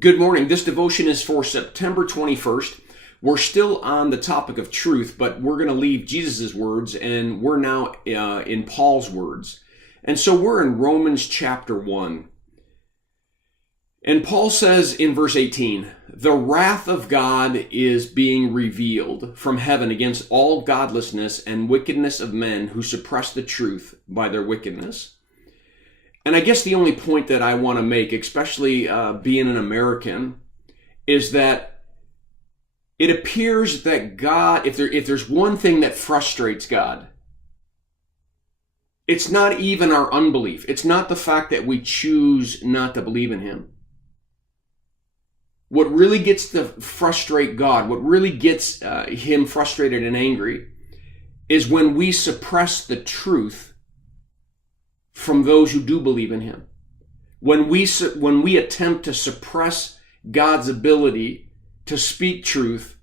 Good morning. This devotion is for September 21st. We're still on the topic of truth, but we're going to leave Jesus' words and we're now in Paul's words. And so we're in Romans chapter 1. And Paul says in verse 18, "The wrath of God is being revealed from heaven against all godlessness and wickedness of men who suppress the truth by their wickedness." And I guess the only point that I want to make, especially being an American, is that it appears that God, if there's one thing that frustrates God, it's not even our unbelief. It's not the fact that we choose not to believe in Him. What really gets to frustrate God, what really gets Him frustrated and angry, is when we suppress the truth from those who do believe in Him. When we attempt to suppress God's ability to speak truth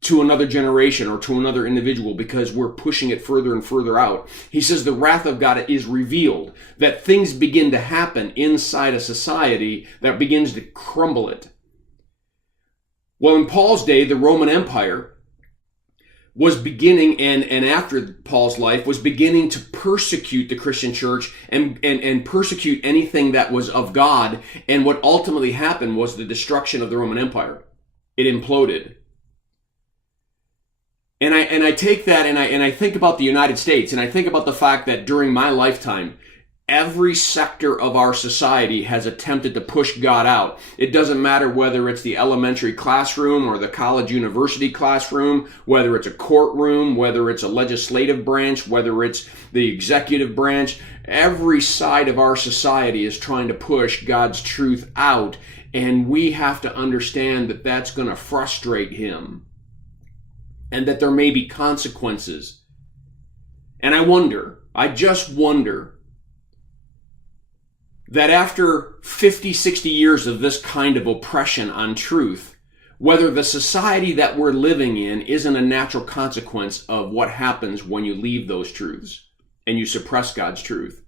to another generation or to another individual because we're pushing it further and further out. He says the wrath of God is revealed, that things begin to happen inside a society that begins to crumble it. Well, in Paul's day, the Roman Empire was beginning, and after Paul's life, was beginning to persecute the Christian church and persecute anything that was of God. And what ultimately happened was the destruction of the Roman Empire. It imploded. And I take that and I think about the United States, and I think about the fact that during my lifetime, every sector of our society has attempted to push God out. It doesn't matter whether it's the elementary classroom or the college university classroom, whether it's a courtroom, whether it's a legislative branch, whether it's the executive branch. Every side of our society is trying to push God's truth out, and we have to understand that that's going to frustrate Him and that there may be consequences. And I just wonder, that after 50, 60 years of this kind of oppression on truth, whether the society that we're living in isn't a natural consequence of what happens when you leave those truths and you suppress God's truth.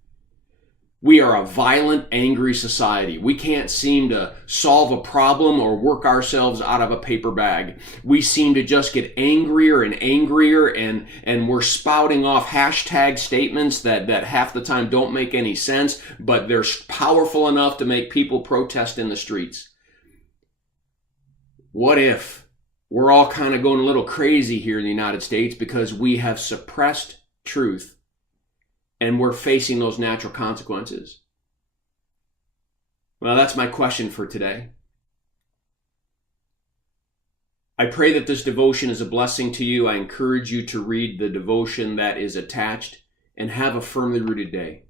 We are a violent, angry society. We can't seem to solve a problem or work ourselves out of a paper bag. We seem to just get angrier and angrier, and we're spouting off hashtag statements that half the time don't make any sense, but they're powerful enough to make people protest in the streets. What if we're all kind of going a little crazy here in the United States because we have suppressed truth? And we're facing those natural consequences. Well, that's my question for today. I pray that this devotion is a blessing to you. I encourage you to read the devotion that is attached and have a firmly rooted day.